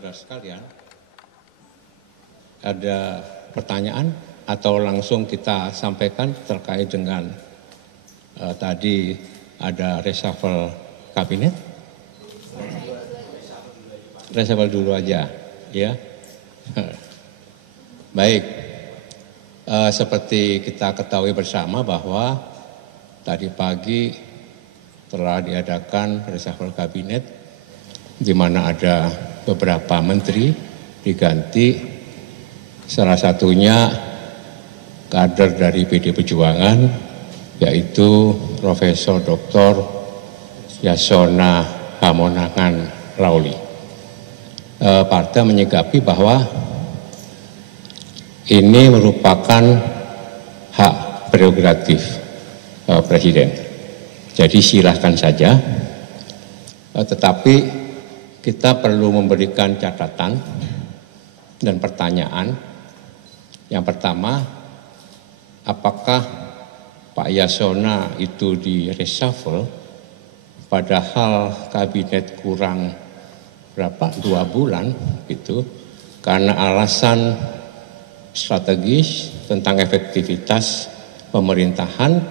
Saudara sekalian, ada pertanyaan atau langsung kita sampaikan terkait dengan tadi ada reshuffle kabinet? Reshuffle dulu aja, ya. Baik, seperti kita ketahui bersama bahwa tadi pagi telah diadakan reshuffle kabinet di mana ada beberapa menteri diganti, salah satunya kader dari PD Perjuangan yaitu Profesor Dr. Yasona Hamonangan Lauli. Partai menyikapi bahwa ini merupakan hak prerogatif Presiden. Jadi silahkan saja, tetapi kita perlu memberikan catatan dan pertanyaan. Yang pertama, apakah Pak Yasona itu di reshuffle padahal kabinet kurang berapa? 2 bulan gitu, karena alasan strategis tentang efektivitas pemerintahan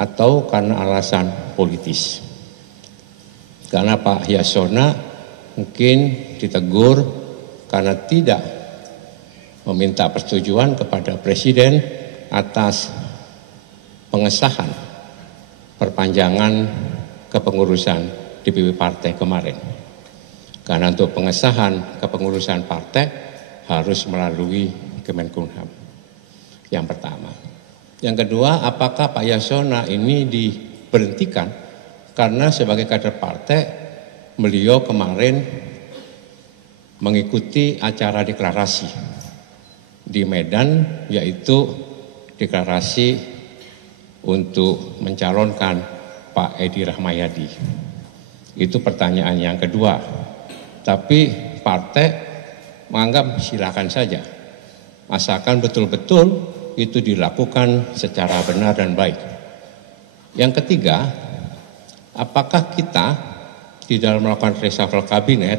atau karena alasan politis. Karena Pak Yasona mungkin ditegur karena tidak meminta persetujuan kepada Presiden atas pengesahan perpanjangan kepengurusan DPP partai kemarin. Karena untuk pengesahan kepengurusan partai harus melalui Kemenkumham. Yang pertama. Yang kedua, apakah Pak Yasona ini diberhentikan karena sebagai kader partai beliau kemarin mengikuti acara deklarasi di Medan, yaitu deklarasi untuk mencalonkan Pak Edi Rahmayadi. Itu pertanyaan yang kedua. Tapi partai menganggap silakan saja, asalkan betul-betul itu dilakukan secara benar dan baik. Yang ketiga, apakah kita di dalam melakukan reshuffle kabinet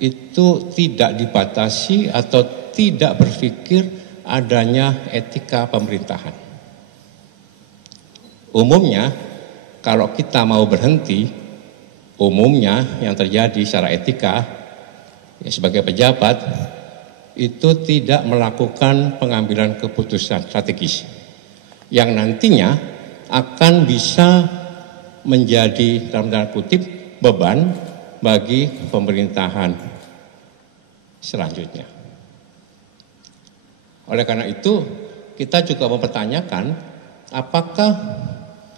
itu tidak dibatasi atau tidak berpikir adanya etika pemerintahan. Umumnya kalau kita mau berhenti, umumnya yang terjadi secara etika ya, sebagai pejabat itu tidak melakukan pengambilan keputusan strategis yang nantinya akan bisa menjadi dalam tanda kutip beban bagi pemerintahan selanjutnya. Oleh karena itu, kita juga mempertanyakan apakah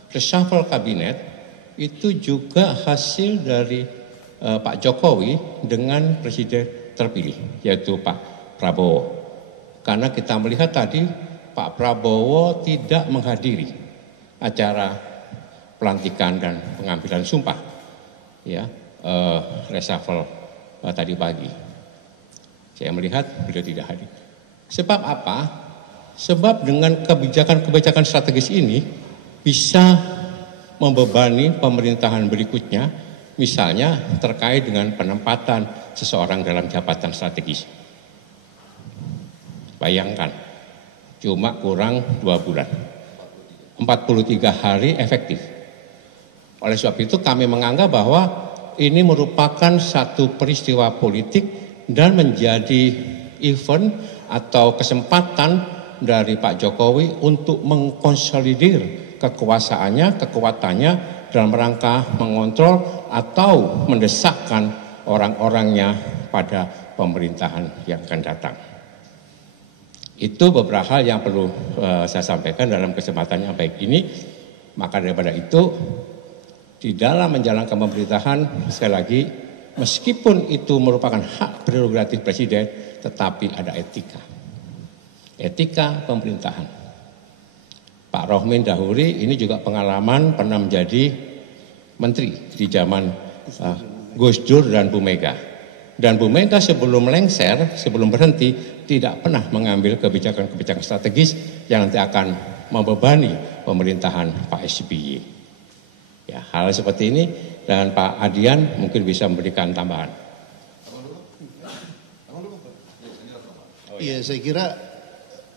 reshuffle kabinet itu juga hasil dari Pak Jokowi dengan Presiden terpilih, yaitu Pak Prabowo. Karena kita melihat tadi Pak Prabowo tidak menghadiri acara pelantikan dan pengambilan sumpah ya reshuffle tadi pagi. Saya melihat beliau tidak hadir. Sebab apa? Sebab dengan kebijakan-kebijakan strategis ini bisa membebani pemerintahan berikutnya, misalnya terkait dengan penempatan seseorang dalam jabatan strategis. Bayangkan, cuma kurang 2 bulan, 43 hari efektif. Oleh sebab itu kami menganggap bahwa ini merupakan satu peristiwa politik dan menjadi event atau kesempatan dari Pak Jokowi untuk mengkonsolidir kekuatannya dalam rangka mengontrol atau mendesakkan orang-orangnya pada pemerintahan yang akan datang. Itu beberapa hal yang perlu saya sampaikan dalam kesempatan yang baik ini. Maka daripada itu, di dalam menjalankan pemerintahan, sekali lagi, meskipun itu merupakan hak prerogatif Presiden, tetapi ada etika. Etika pemerintahan. Pak Rohmin Dahuri ini juga pengalaman pernah menjadi menteri di zaman Gus Dur dan Bu Mega. Dan Bu Mega sebelum lengser, sebelum berhenti, tidak pernah mengambil kebijakan-kebijakan strategis yang nanti akan membebani pemerintahan Pak SBY. Ya, hal seperti ini dan Pak Adian mungkin bisa memberikan tambahan. Iya, saya kira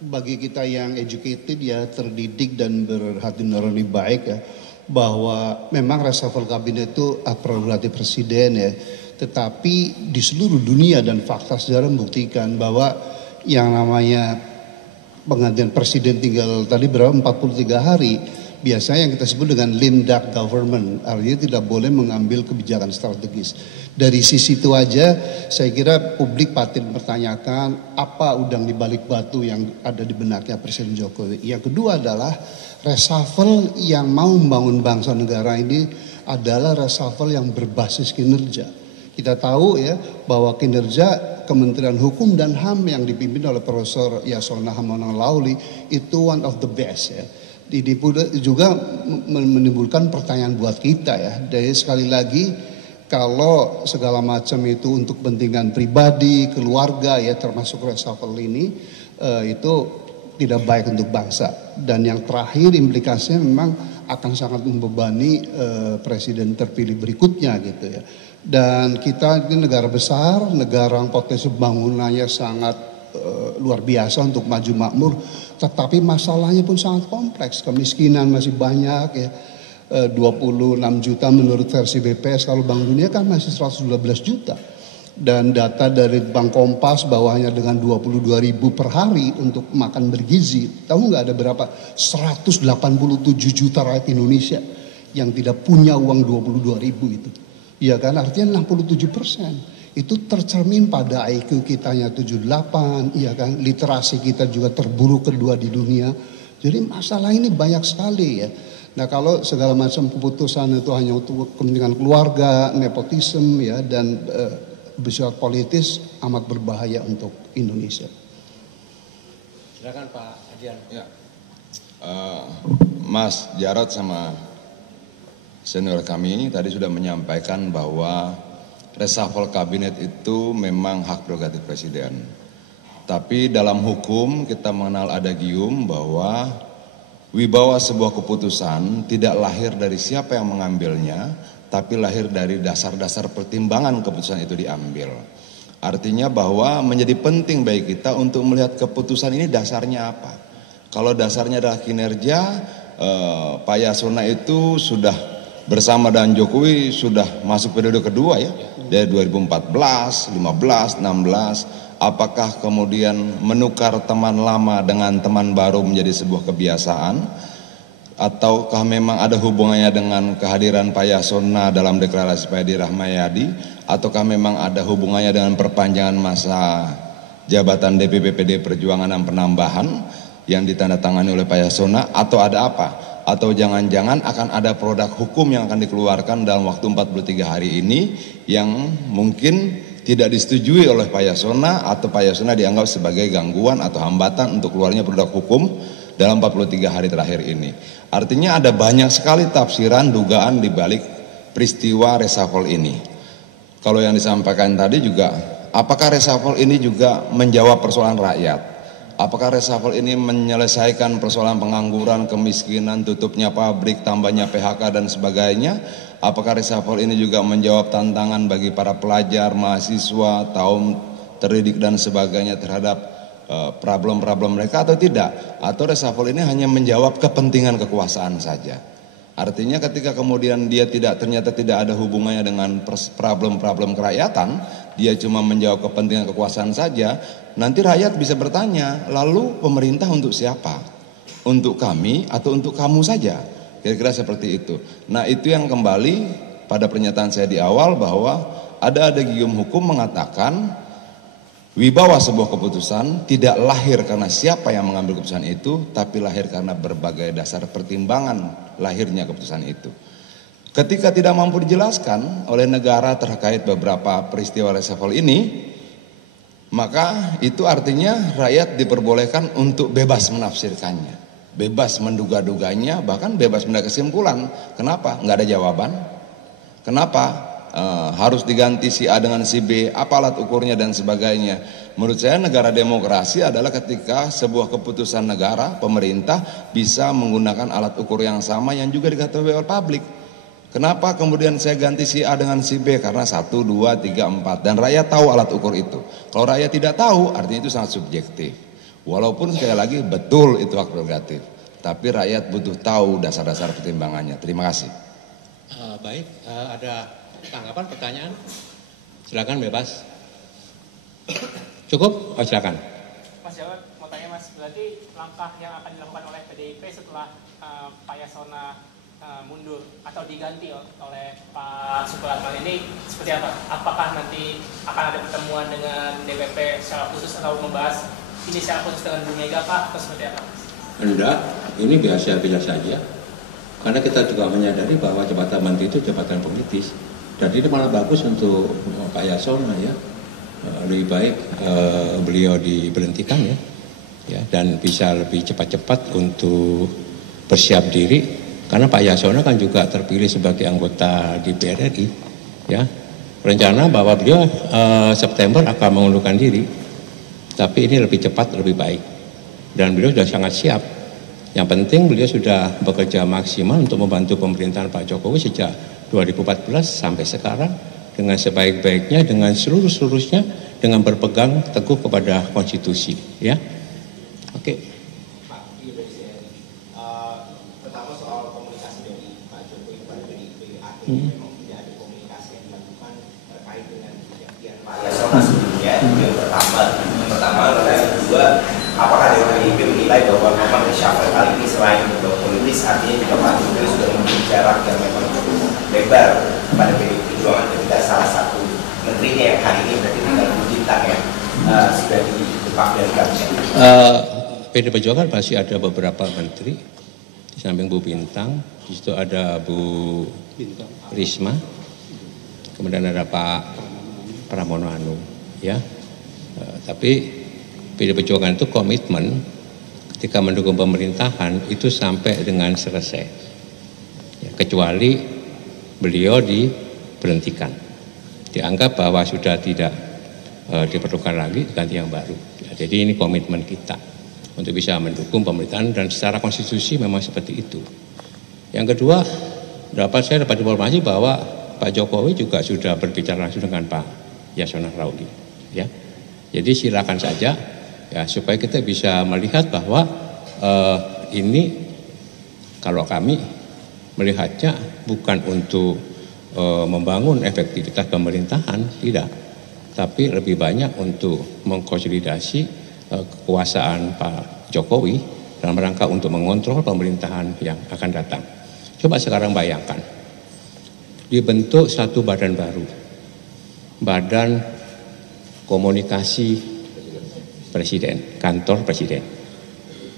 bagi kita yang educated ya, terdidik dan berhati nurani baik ya, bahwa memang reshuffle kabinet itu prerogatif presiden ya. Tetapi di seluruh dunia dan fakta sejarah membuktikan bahwa yang namanya penggantian presiden tinggal tadi berapa 43 hari, biasanya yang kita sebut dengan lame duck government, artinya tidak boleh mengambil kebijakan strategis. Dari sisi itu aja saya kira publik patut mempertanyakan apa udang di balik batu yang ada di benaknya Presiden Jokowi. Yang kedua adalah reshuffle yang mau membangun bangsa negara ini adalah reshuffle yang berbasis kinerja. Kita tahu ya bahwa kinerja Kementerian Hukum dan HAM yang dipimpin oleh Profesor Yasona Hammonang Lauli itu one of the best ya. Ini juga menimbulkan pertanyaan buat kita ya. Jadi sekali lagi kalau segala macam itu untuk kepentingan pribadi, keluarga ya termasuk reshuffle ini itu tidak baik untuk bangsa. Dan yang terakhir implikasinya memang akan sangat membebani presiden terpilih berikutnya gitu ya. Dan kita ini negara besar, negara yang potensi pembangunannya sangat luar biasa untuk maju makmur, tetapi masalahnya pun sangat kompleks. Kemiskinan masih banyak ya, 26 juta menurut versi BPS, kalau Bank Dunia kan masih 112 juta. Dan data dari Bank Kompas bahwa hanya dengan 22 ribu per hari untuk makan bergizi, tahu nggak ada berapa? 187 juta rakyat Indonesia yang tidak punya uang 22 ribu itu. Ya kan, artinya 67%. Itu tercermin pada IQ kitanya 78, ya kan, literasi kita juga terburuk kedua di dunia. Jadi masalah ini banyak sekali ya. Nah kalau segala macam keputusan itu hanya untuk kepentingan keluarga, nepotisme ya, dan bersifat politis amat berbahaya untuk Indonesia. Silakan Pak Adian. Ya. Mas Jarod sama senior kami tadi sudah menyampaikan bahwa reshuffle kabinet itu memang hak prerogatif presiden. Tapi dalam hukum kita mengenal adagium bahwa wibawa sebuah keputusan tidak lahir dari siapa yang mengambilnya, tapi lahir dari dasar-dasar pertimbangan keputusan itu diambil. Artinya bahwa menjadi penting bagi kita untuk melihat keputusan ini dasarnya apa. Kalau dasarnya adalah kinerja, Pak Yasona itu sudah bersama dengan Jokowi sudah masuk periode kedua ya, dari 2014, 15, 16. Apakah kemudian menukar teman lama dengan teman baru menjadi sebuah kebiasaan? Ataukah memang ada hubungannya dengan kehadiran Pak Yasona dalam deklarasi Pak Edi Rahmayadi? Ataukah memang ada hubungannya dengan perpanjangan masa jabatan DPP PD Perjuangan dan penambahan yang ditandatangani oleh Pak Yasona? Atau ada apa? Atau jangan-jangan akan ada produk hukum yang akan dikeluarkan dalam waktu 43 hari ini yang mungkin tidak disetujui oleh Pak Yasona, atau Pak Yasona dianggap sebagai gangguan atau hambatan untuk keluarnya produk hukum dalam 43 hari terakhir ini. Artinya ada banyak sekali tafsiran dugaan di balik peristiwa reshuffle ini. Kalau yang disampaikan tadi juga, apakah reshuffle ini juga menjawab persoalan rakyat? Apakah reshuffle ini menyelesaikan persoalan pengangguran, kemiskinan, tutupnya pabrik, tambahnya PHK dan sebagainya? Apakah reshuffle ini juga menjawab tantangan bagi para pelajar, mahasiswa, kaum terdidik dan sebagainya terhadap problem-problem mereka atau tidak? Atau reshuffle ini hanya menjawab kepentingan kekuasaan saja? Artinya ketika kemudian dia ternyata tidak ada hubungannya dengan problem-problem kerakyatan, dia cuma menjawab kepentingan kekuasaan saja, nanti rakyat bisa bertanya, lalu pemerintah untuk siapa? Untuk kami atau untuk kamu saja? Kira-kira seperti itu. Nah itu yang kembali pada pernyataan saya di awal bahwa ada adagium hukum mengatakan wibawa sebuah keputusan tidak lahir karena siapa yang mengambil keputusan itu, tapi lahir karena berbagai dasar pertimbangan lahirnya keputusan itu. Ketika tidak mampu dijelaskan oleh negara terkait beberapa peristiwa reshuffle ini, maka itu artinya rakyat diperbolehkan untuk bebas menafsirkannya, bebas menduga-duganya, bahkan bebas mendapat kesimpulan. Kenapa? Nggak ada jawaban. Kenapa? Harus diganti si A dengan si B, apa alat ukurnya dan sebagainya. Menurut saya negara demokrasi adalah ketika sebuah keputusan negara, pemerintah bisa menggunakan alat ukur yang sama yang juga diketahui oleh publik. Kenapa kemudian saya ganti si A dengan si B? Karena 1, 2, 3, 4. Dan rakyat tahu alat ukur itu. Kalau rakyat tidak tahu, artinya itu sangat subjektif. Walaupun sekali lagi betul itu hak prerogatif. Tapi rakyat butuh tahu dasar-dasar pertimbangannya. Terima kasih. Baik, ada tanggapan, pertanyaan? Silakan bebas. Cukup? Oh, silakan. Mas Jarod, mau tanya Mas, berarti langkah yang akan dilakukan oleh PDIP setelah Pak Yasona mundur atau diganti oleh Pak Supratman ini seperti apa? Apakah nanti akan ada pertemuan dengan DPP secara khusus atau membahas ini secara khusus dengan Bu Mega Pak atau seperti apa? Enggak, ini biasa-biasa saja. Karena kita juga menyadari bahwa jabatan menteri itu jabatan politis. Dan ini malah bagus untuk Pak Yasona ya. Lebih baik beliau diberhentikan ya, dan bisa lebih cepat-cepat untuk bersiap diri. Karena Pak Yasona kan juga terpilih sebagai anggota DPR RI, ya. Rencana bahwa beliau September akan mengundurkan diri, tapi ini lebih cepat lebih baik. Dan beliau sudah sangat siap. Yang penting beliau sudah bekerja maksimal untuk membantu pemerintahan Pak Jokowi sejak 2014 sampai sekarang dengan sebaik-baiknya, dengan seluruh-seluruhnya, dengan berpegang teguh kepada konstitusi, ya. Oke. Pertama soal komunikasi dari Pak Jokowi kepada PDIP, artinya memang tidak ada komunikasi yang dilakukan terkait dengan kejadian Pak Yasona sebelumnya. Itu yang pertama. Yang kedua, apakah dari PDIP menilai bahwa memang reshuffle kali ini selain berbau politis, artinya juga Pak Jokowi sudah memiliki jarak yang memang cukup lebar pada PDIP Perjuangan ketika salah satu menterinya yang hari ini berarti tinggal Bintang yang sudah didepak dari kabinet. PD Perjuangan masih ada beberapa menteri, di samping Bu Bintang, di situ ada Bu Risma, kemudian ada Pak Pramono Anung, ya. Tapi PD Perjuangan itu komitmen ketika mendukung pemerintahan itu sampai dengan selesai, ya, kecuali beliau diberhentikan, dianggap bahwa sudah tidak diperlukan lagi, ganti yang baru. Ya, jadi ini komitmen kita untuk bisa mendukung pemerintahan dan secara konstitusi memang seperti itu. Yang kedua, saya dapat informasi bahwa Pak Jokowi juga sudah berbicara langsung dengan Pak Yasona Lauli, ya. Jadi silakan saja, ya, supaya kita bisa melihat bahwa ini kalau kami melihatnya bukan untuk membangun efektivitas pemerintahan, tidak, tapi lebih banyak untuk mengkonsolidasi kekuasaan Pak Jokowi dalam rangka untuk mengontrol pemerintahan yang akan datang. Coba sekarang bayangkan, dibentuk satu badan baru, Badan Komunikasi Presiden, Kantor Presiden,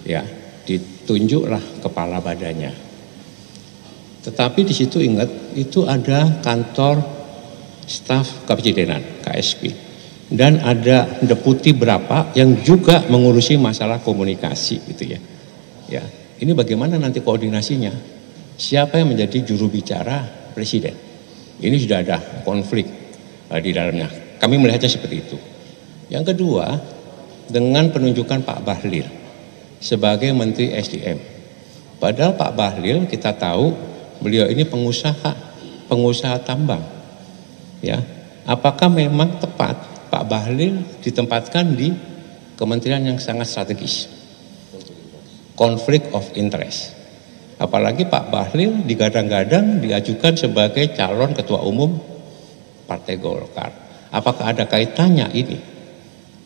ya, ditunjuklah kepala badannya. Tetapi di situ ingat, itu ada kantor staf kepresidenan, KSP. Dan ada deputi berapa yang juga mengurusi masalah komunikasi gitu ya. Ya, ini bagaimana nanti koordinasinya? Siapa yang menjadi juru bicara presiden? Ini sudah ada konflik di dalamnya. Kami melihatnya seperti itu. Yang kedua, dengan penunjukan Pak Bahlil sebagai Menteri SDM. Padahal Pak Bahlil kita tahu beliau ini pengusaha tambang. Ya, apakah memang tepat Pak Bahlil ditempatkan di kementerian yang sangat strategis, konflik of interest. Apalagi Pak Bahlil digadang-gadang diajukan sebagai calon ketua umum Partai Golkar. Apakah ada kaitannya ini?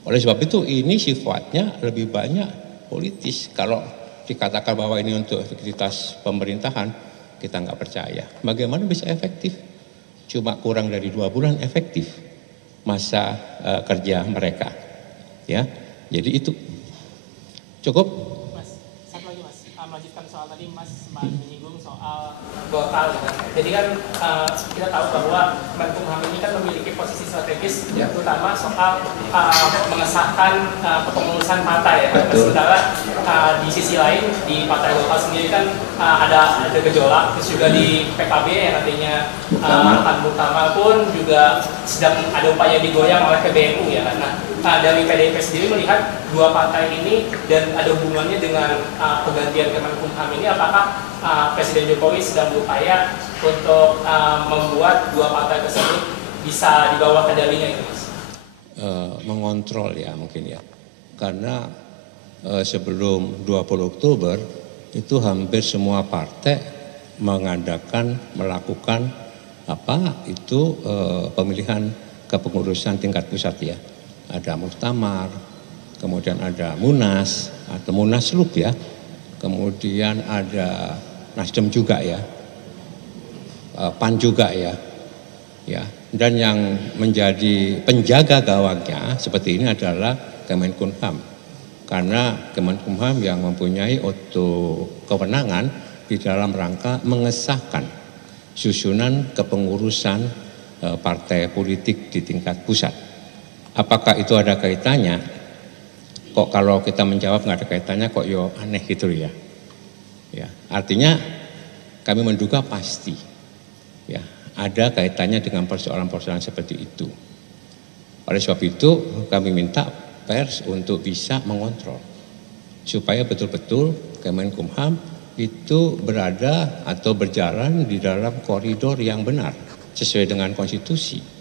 Oleh sebab itu ini sifatnya lebih banyak politis. Kalau dikatakan bahwa ini untuk efektivitas pemerintahan, kita nggak percaya. Bagaimana bisa efektif? Cuma kurang dari 2 bulan efektif masa kerja mereka, ya. Jadi itu cukup. Mas, satu lagi Mas, melanjutkan soal tadi Mas sempat menyinggung soal Golkar. Jadi kan kita tahu bahwa Menkumham ini kan memiliki posisi strategis, ya, terutama soal mengesahkan kepengurusan partai, ya. Sementara di sisi lain di Partai Golkar sendiri kan ada gejolak, terus juga di PKB yang nantinya Tan Utama pun juga sedang ada upaya digoyang oleh PBNU, ya. Nah, dari PDIP sendiri melihat dua partai ini dan ada hubungannya dengan penggantian Kemenkumham ini, apakah Presiden Jokowi sedang berupaya untuk membuat dua partai tersebut bisa di bawah kendalinya itu, Mas? Mengontrol ya mungkin ya, karena sebelum 20 Oktober itu hampir semua partai melakukan pemilihan kepengurusan tingkat pusat ya. Ada muktamar, kemudian ada munas atau munaslup ya, kemudian ada Nasdem juga ya, PAN juga ya, dan yang menjadi penjaga gawangnya seperti ini adalah Kemenkumham, karena Kemenkumham yang mempunyai kewenangan di dalam rangka mengesahkan susunan kepengurusan partai politik di tingkat pusat. Apakah itu ada kaitannya? Kok kalau kita menjawab nggak ada kaitannya kok aneh gitu ya. Artinya kami menduga pasti ya ada kaitannya dengan persoalan-persoalan seperti itu. Oleh sebab itu kami minta pers untuk bisa mengontrol supaya betul-betul Kemenkumham itu berada atau berjalan di dalam koridor yang benar sesuai dengan konstitusi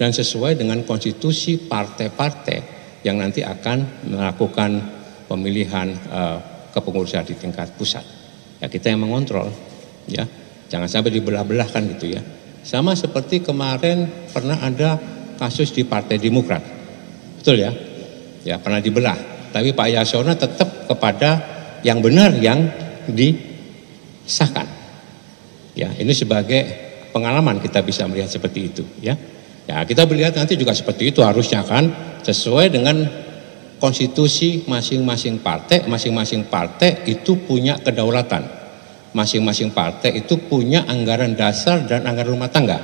dan sesuai dengan konstitusi partai-partai yang nanti akan melakukan pemilihan kepengurusan di tingkat pusat. Ya kita yang mengontrol ya, jangan sampai dibelah-belahkan gitu ya. Sama seperti kemarin pernah ada kasus di Partai Demokrat, betul ya? Ya pernah dibelah, tapi Pak Yasona tetap kepada yang benar yang disahkan. Ya ini sebagai pengalaman kita bisa melihat seperti itu ya. Ya kita melihat nanti juga seperti itu harusnya kan sesuai dengan konstitusi masing-masing partai itu punya kedaulatan. Masing-masing partai itu punya anggaran dasar dan anggaran rumah tangga.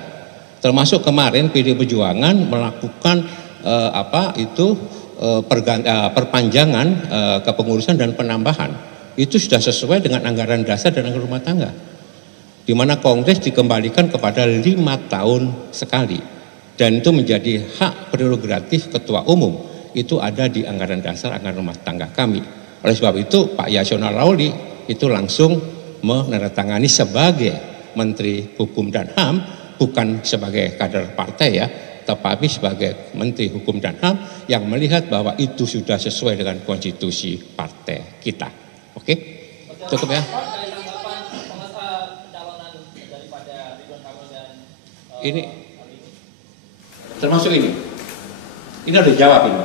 Termasuk kemarin PD Perjuangan melakukan perpanjangan kepengurusan dan penambahan. Itu sudah sesuai dengan anggaran dasar dan anggaran rumah tangga. Di mana Kongres dikembalikan kepada 5 tahun sekali. Dan itu menjadi hak prerogatif Ketua Umum. Itu ada di anggaran dasar, anggaran rumah tangga kami. Oleh sebab itu Pak Yasona Lawli itu langsung menandatangani sebagai Menteri Hukum dan HAM, bukan sebagai kader partai ya, tetapi sebagai Menteri Hukum dan HAM yang melihat bahwa itu sudah sesuai dengan konstitusi partai kita. Oke? Cukup ya? Ini termasuk ini. Ini udah dijawab ini.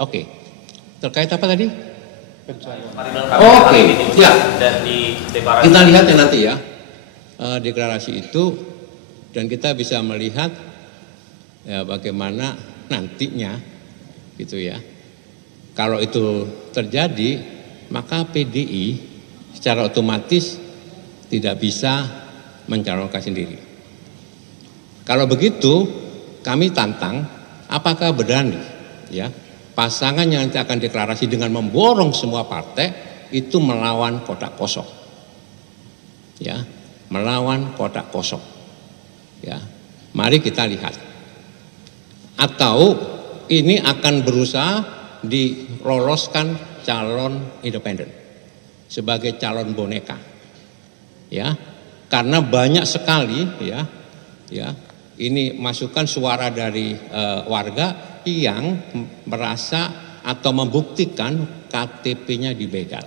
Oke. Terkait apa tadi? Oke. Ya. Kita lihat ya nanti ya. Deklarasi itu dan kita bisa melihat ya bagaimana nantinya gitu ya. Kalau itu terjadi, maka PDI secara otomatis tidak bisa mencalonkan sendiri. Kalau begitu, kami tantang apakah berani ya pasangan yang nanti akan deklarasi dengan memborong semua partai itu melawan kotak kosong. Ya, melawan kotak kosong. Ya. Mari kita lihat. Atau ini akan berusaha diloloskan calon independen sebagai calon boneka. Ya. Karena banyak sekali ya ini masukan suara dari warga yang merasa atau membuktikan KTP-nya dibegal,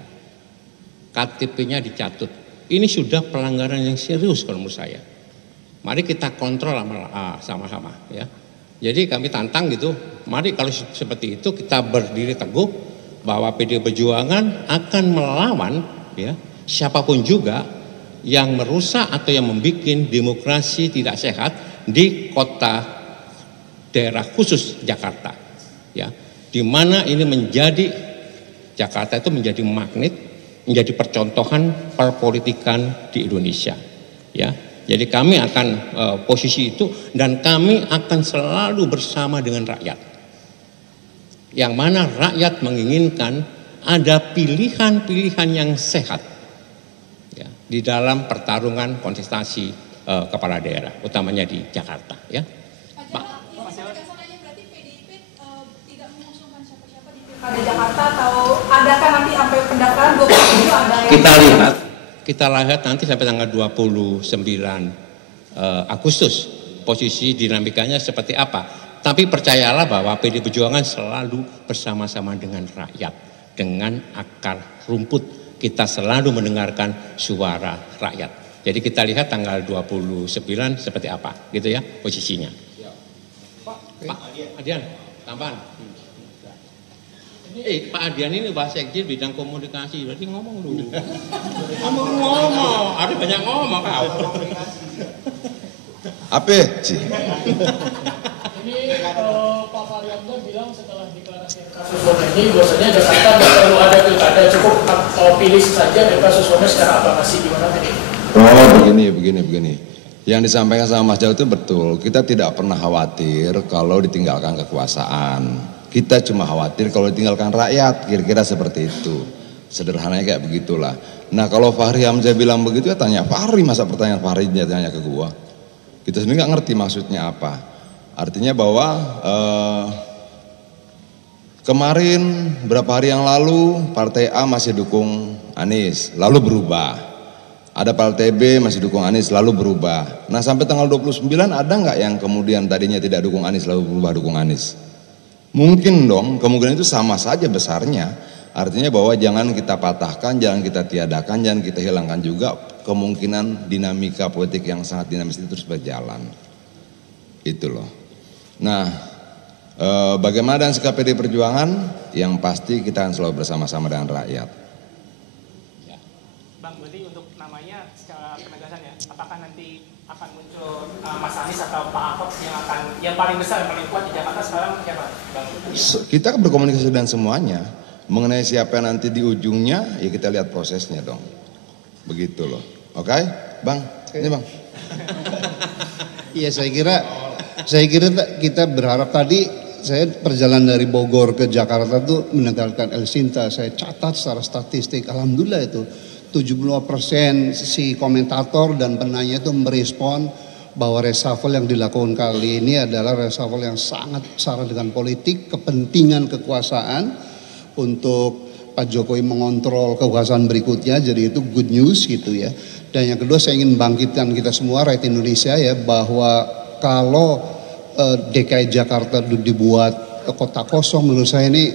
KTP-nya dicatut. Ini sudah pelanggaran yang serius kalau menurut saya. Mari kita kontrol sama-sama ya. Jadi kami tantang gitu, mari kalau seperti itu kita berdiri teguh bahwa PD Perjuangan akan melawan ya siapapun juga yang merusak atau yang membuat demokrasi tidak sehat di kota daerah khusus Jakarta ya, di mana ini menjadi Jakarta itu menjadi magnet, menjadi percontohan perpolitikan di Indonesia ya. Jadi kami akan posisi itu dan kami akan selalu bersama dengan rakyat, yang mana rakyat menginginkan ada pilihan-pilihan yang sehat ya, di dalam pertarungan kontestasi kepala daerah, utamanya di Jakarta ya. Pak. Ada Jakarta atau adakah nanti sampai pendaftaran 27 ada yang Kita lihat nanti sampai tanggal 29 Agustus posisi dinamikanya seperti apa. Tapi percayalah bahwa PD Perjuangan selalu bersama-sama dengan rakyat, dengan akar rumput. Kita selalu mendengarkan suara rakyat. Jadi kita lihat tanggal 29 seperti apa, gitu ya posisinya. Pak Adian, tambahan. Pak Adian ini bahasa sekjen bidang komunikasi, berarti ngomong dulu. Ngomong, ada banyak ngomong kau. Apa sih? Ini Pak Faryamda bilang setelah deklarasi kasus bom ini, bahwasanya Jakarta tidak perlu ada pilkada, cukup pilih saja dan kasus bomnya secara aklamasi, gimana tadi? Oh begini. Yang disampaikan sama Mas Jauh itu betul. Kita tidak pernah khawatir kalau ditinggalkan kekuasaan. Kita cuma khawatir kalau ditinggalkan rakyat, kira-kira seperti itu. Sederhananya kayak begitulah. Nah kalau Fahri Hamzah bilang begitu ya tanya Fahri, masa pertanyaan Fahri dia tanya ke gua. Kita sendiri nggak ngerti maksudnya apa. Artinya bahwa kemarin berapa hari yang lalu Partai A masih dukung Anies, lalu berubah. Ada Partai B masih dukung Anies, lalu berubah. Nah sampai tanggal 29 ada nggak yang kemudian tadinya tidak dukung Anies lalu berubah dukung Anies? Mungkin dong, kemungkinan itu sama saja besarnya. Artinya bahwa jangan kita patahkan, jangan kita tiadakan, jangan kita hilangkan juga kemungkinan dinamika politik yang sangat dinamis itu terus berjalan. Itu loh. Nah, bagaimana dengan sikap PD Perjuangan? Yang pasti kita akan selalu bersama-sama dengan rakyat. Ya. Bang, berarti untuk namanya secara penegasan ya, apakah nanti akan muncul Mas Anies atau Pak Ahok yang paling besar, yang paling kuat di Jakarta sekarang siapa? Bang? Kita berkomunikasi dengan semuanya. Mengenai siapa yang nanti di ujungnya, ya kita lihat prosesnya dong. Begitu loh. Oke, Bang? Ini Bang. Iya, saya kira kita berharap tadi saya perjalanan dari Bogor ke Jakarta tuh meninggalkan El Sinta. Saya catat secara statistik, alhamdulillah itu 75% si komentator dan penanya itu merespon bahwa reshuffle yang dilakukan kali ini adalah reshuffle yang sangat syarat dengan politik, kepentingan kekuasaan untuk Pak Jokowi mengontrol kekuasaan berikutnya, jadi itu good news gitu ya. Dan yang kedua saya ingin bangkitkan kita semua rakyat Indonesia ya, bahwa kalau DKI Jakarta dibuat kota kosong, menurut saya ini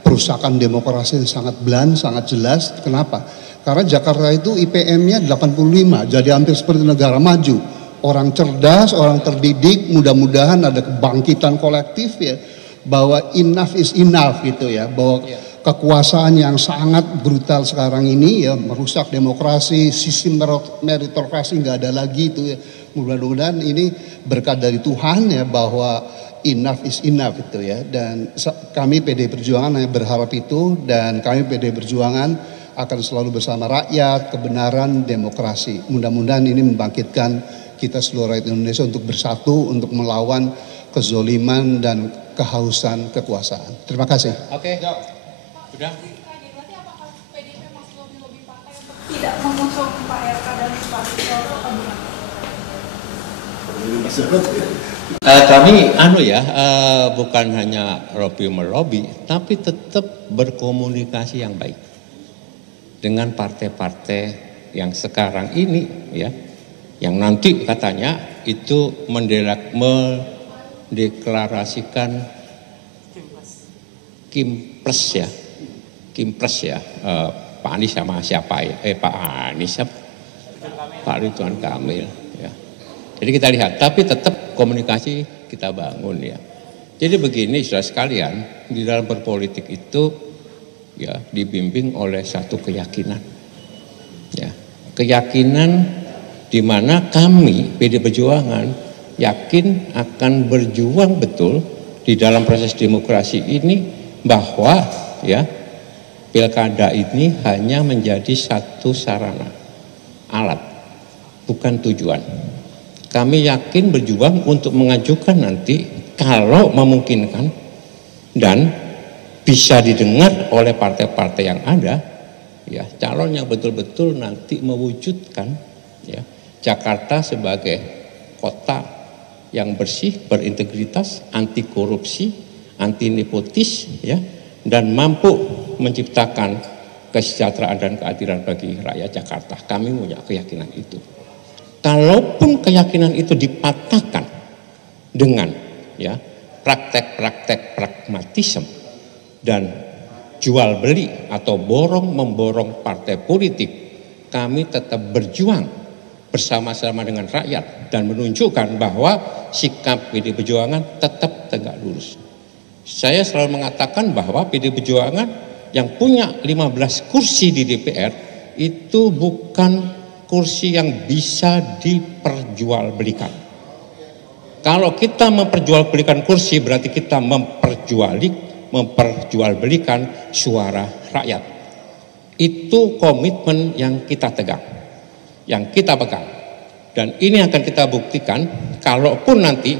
perusakan demokrasi yang sangat blunt, sangat jelas. Kenapa? Karena Jakarta itu IPM-nya 85, jadi hampir seperti negara maju. Orang cerdas, orang terdidik, mudah-mudahan ada kebangkitan kolektif ya, bahwa enough is enough gitu ya, bahwa kekuasaan yang sangat brutal sekarang ini ya merusak demokrasi, sistem meritokrasi nggak ada lagi itu ya. Mudah-mudahan ini berkat dari Tuhan ya, bahwa enough is enough itu ya. Dan kami PD Perjuangan hanya berharap itu, dan kami PD Perjuangan akan selalu bersama rakyat, kebenaran, demokrasi. Mudah-mudahan ini membangkitkan kita seluruh rakyat Indonesia untuk bersatu, untuk melawan kezoliman dan kehausan kekuasaan. Terima kasih. Oke, sudah. Berarti apakah PDIP masih lobby-lobby partai untuk tidak mengusung Pak RK dan Pak Sisoko atau gimana? Kami bukan hanya lobby melobi, tapi tetap berkomunikasi yang baik dengan partai-partai yang sekarang ini ya, yang nanti katanya itu mendeklarasikan Kimpres ya, Pak Anies sama siapa ya? Pak Anies, Pak Ridwan Kamil ya. Jadi kita lihat, tapi tetap komunikasi kita bangun ya. Jadi begini saudara sekalian, di dalam berpolitik itu ya dibimbing oleh satu keyakinan. Ya, keyakinan di mana kami PD Perjuangan yakin akan berjuang betul di dalam proses demokrasi ini, bahwa ya pilkada ini hanya menjadi satu sarana, alat, bukan tujuan. Kami yakin berjuang untuk mengajukan nanti kalau memungkinkan dan bisa didengar oleh partai-partai yang ada ya, calon yang betul-betul nanti mewujudkan ya Jakarta sebagai kota yang bersih, berintegritas, anti korupsi, anti nepotis, ya, dan mampu menciptakan kesejahteraan dan keadilan bagi rakyat Jakarta. Kami punya keyakinan itu. Kalaupun keyakinan itu dipatahkan dengan ya praktek-praktek pragmatisme dan jual beli atau borong memborong partai politik, kami tetap berjuang bersama-sama dengan rakyat dan menunjukkan bahwa sikap PD Perjuangan tetap tegak lurus. Saya selalu mengatakan bahwa PD Perjuangan yang punya 15 kursi di DPR itu bukan kursi yang bisa diperjualbelikan. Kalau kita memperjualbelikan kursi berarti kita memperjualbelikan suara rakyat. Itu komitmen yang kita tegang, yang kita pegang. Dan ini akan kita buktikan kalaupun nanti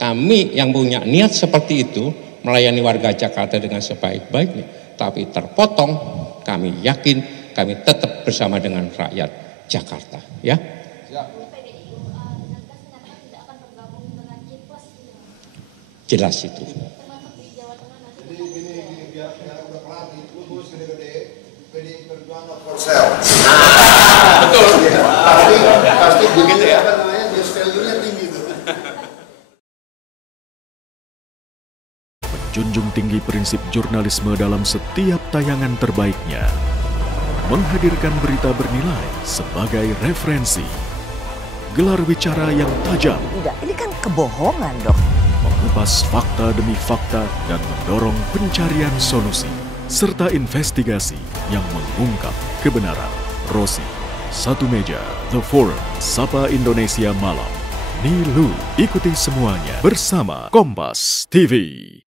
kami yang punya niat seperti itu melayani warga Jakarta dengan sebaik-baiknya, tapi terpotong, kami yakin kami tetap bersama dengan rakyat Jakarta, ya. Jelas itu. Betul. Pasti begitu ya. Apa namanya? Just value-nya tinggi tuh. Menjunjung tinggi prinsip jurnalisme dalam setiap tayangan terbaiknya. Menghadirkan berita bernilai sebagai referensi. Gelar bicara yang tajam. Tidak, ini kan kebohongan dong. Mengupas fakta demi fakta dan mendorong pencarian solusi. Serta investigasi yang mengungkap kebenaran. Rosi, Satu Meja, The Forum, Sapa Indonesia Malam. Nilu, ikuti semuanya bersama Kompas TV.